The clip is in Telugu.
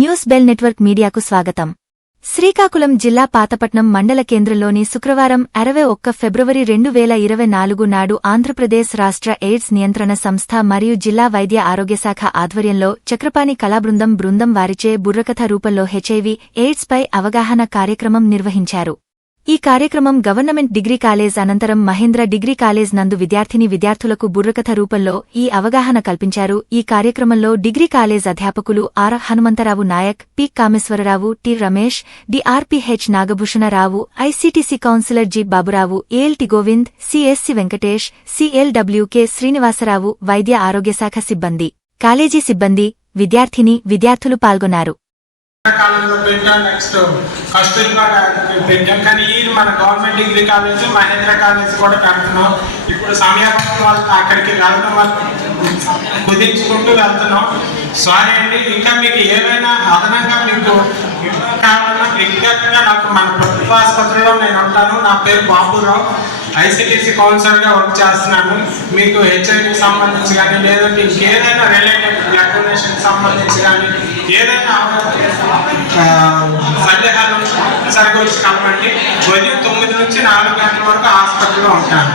న్యూస్ బెల్ నెట్వర్క్ మీడియాకు స్వాగతం. శ్రీకాకుళం జిల్లా పాతపట్నం మండల కేంద్రంలోని శుక్రవారం అరవై ఒక్క ఫిబ్రవరి రెండు వేల ఇరవై నాలుగు నాడు ఆంధ్రప్రదేశ్ రాష్ట్ర ఎయిడ్స్ నియంత్రణ సంస్థ మరియు జిల్లా వైద్య ఆరోగ్యశాఖ ఆధ్వర్యంలో చక్రపాణి కళాబృందం బృందం వారిచే బుర్రకథ రూపంలో హెచ్ఐవి ఎయిడ్స్ పై అవగాహన కార్యక్రమం నిర్వహించారు. ఈ కార్యక్రమం గవర్నమెంట్ డిగ్రీ కాలేజ్ అనంతరం మహేంద్ర డిగ్రీ కాలేజ్ నందు విద్యార్థిని విద్యార్థులకు బుర్రకథ రూపంలో ఈ అవగాహన కల్పించారు. ఈ కార్యక్రమంలో డిగ్రీ కాలేజ్ అధ్యాపకులు R. Hanumantharao Nayak P. Kameswararao T. Ramesh DRPH Nagabhushanarao ICTC counsellor G. Baburao ALT Govind CSC Venkatesh సిఎల్డబ్ల్యూకే Srinivasarao వైద్య ఆరోగ్యశాఖ సిబ్బంది. కాలేజీ సిబ్బంది విద్యార్థిని విద్యార్థులు పాల్గొన్నారు. కాలంలో పెట్టాం నెక్స్ట్ కస్తూర్బా పెట్టాం. కానీ ఈ మన government degree college Mahendra college కూడా కడుతున్నాం ఇప్పుడు సమయాపం వాళ్ళు అక్కడికి వెళ్ళడం వల్ల కుదించుకుంటూ వెళ్తున్నాం. సారీ అండి ఇంకా మీకు ఏమైనా అదనంగా మీకు కావాలన్నా వ్యక్తిగతంగా నాకు మన ప్రభుత్వ ఆసుపత్రిలో నేను ఉంటాను. నా పేరు బాబురావు. ఐసిటిసి కౌన్సిలర్గా వర్క్ చేస్తున్నాను. మీకు హెచ్ఐవి సంబంధించి కానీ లేదంటే ఇంకేదైనా రిలేటెడ్ సంబంధించి కానీ ఏదైనా సందేహాలు సరిగా వచ్చి కలపండి ఉదయం తొమ్మిది నుంచి నాలుగు గంటల వరకు హాస్పిటల్లో ఉంటాను.